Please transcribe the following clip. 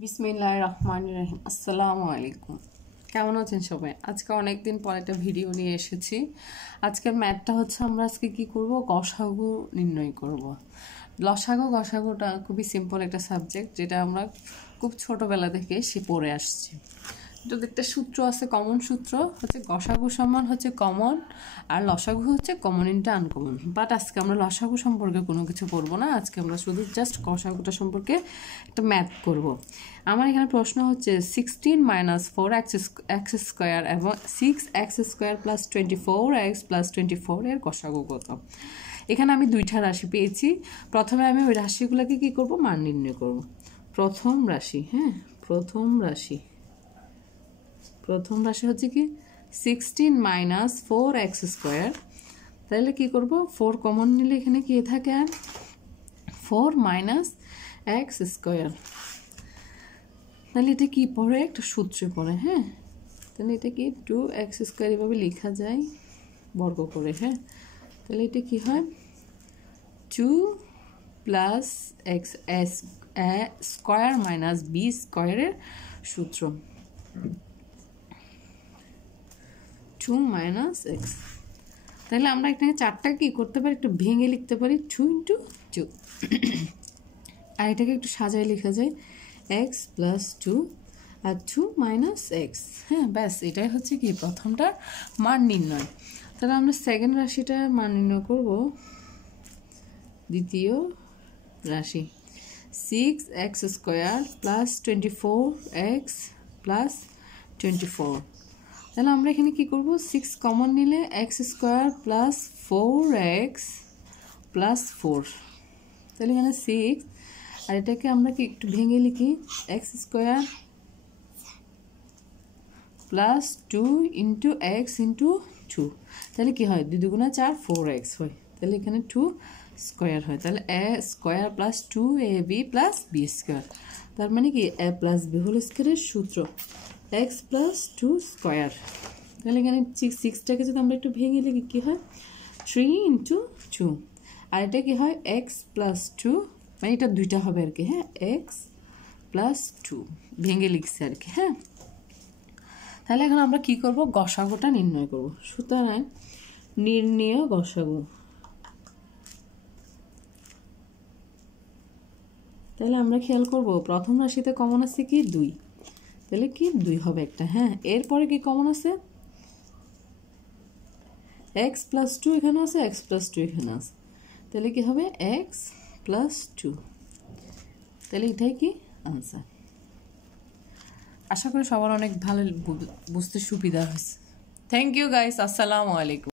বিসমিল্লাহির রহমানির রহিম। আসসালামু আলাইকুম। কেমন আছেন সবাই? আজকে অনেক দিন পর একটা ভিডিও নিয়ে এসেছি। আজকের ম্যাথটা হচ্ছে আমরা আজকে কি করব, গসাগু নির্ণয় করব। গসাগুটা খুবই সিম্পল একটা সাবজেক্ট, যেটা আমরা খুব ছোটবেলা থেকে পড়ে আসছি। যদি একটা সূত্র আছে, কমন সূত্র হচ্ছে গসাগু সমান হচ্ছে কমন, আর লসাগু হচ্ছে কমন ইনটু আনকমন। বাট আজকে আমরা লসাগু সম্পর্কে কোনো কিছু পড়বো না, আজকে আমরা শুধু জাস্ট গসাগুটা সম্পর্কে একটা ম্যাথ করব। আমার এখানে প্রশ্ন হচ্ছে 16 - 4x স্কোয়ার এবং 6x² + 24x + 24 এর গসাগু কত। এখানে আমি দুইটা রাশি পেয়েছি। প্রথমে আমি ওই রাশিগুলোকে কি করব, মান নির্ণয় করব। প্রথম রাশি হচ্ছে কি 16 - 4x²। তাহলে কি করব, 4 কমন নিলে এখানে কি থাকে, আর 4 - x²। তাহলে এটা কি পড়ে, একটা সূত্রে পড়ে। হ্যাঁ, তাহলে এটা কি 2x² এভাবে লেখা যায় বর্গ করে। হ্যাঁ, তাহলে এটা কি হয় 2 + x স্কয়ার - b স্কয়ারের সূত্র 2 - x। তাহলে আমরা এখানে চারটা কি করতে পারি, একটু ভেঙে লিখতে পারি 2 × 2। আর এটাকে একটু সাজায় লেখা যায় x + 2 আর 2 - x। হ্যাঁ, ব্যাস এটাই হচ্ছে কি প্রথমটার মান নির্ণয়। তাহলে আমরা সেকেন্ড রাশিটার মান নির্ণয় করব। দ্বিতীয় রাশি 6x² + 24x + 24। তাহলে আমরা এখানে কি করব, 6 কমন নিলে x² + 4x + 4। তাহলে এখানে 6, আর এটাকে আমরা কি একটু ভেঙে লিখি x² + 2 × x × 2। তাহলে কি হয়, 2 × 2 = 4, 4x হয়। তাহলে এখানে 2 স্কোয়ার হয়। তাহলে a² + 2ab + b²। তার মানে কি a + b হোল স্কোয়ারের সূত্র x + 2 স্কোয়ার। তাহলে এখানে 6টাকে যদি আমরা একটু ভেঙে লিখি কি হয় 3 × 2। আর এটা কি হয় x + 2, মানে এটা দুইটা হবে আর কি। হ্যাঁ, x + 2 ভেঙে লিখছি আর কি। হ্যাঁ, তাহলে এখন আমরা কি করব, গসাগুটা নির্ণয় করব। সুতরাং নির্ণেয় গসাগু। তাহলে আমরা খেয়াল করব প্রথম রাশিতে কমন আছে কি 2, তাহলে কি 2 হবে একটা। হ্যাঁ, এরপরে কি কমন আছে x + 2 এখানে আছে, x + 2 এখানে আছে। তাহলে কি হবে x + 2। তাহলে এটাই কি আনসার। আশা করি সবার অনেক ভালো বুঝতে সুবিধা হয়েছে। Thank you guys. আসসালামু আলাইকুম।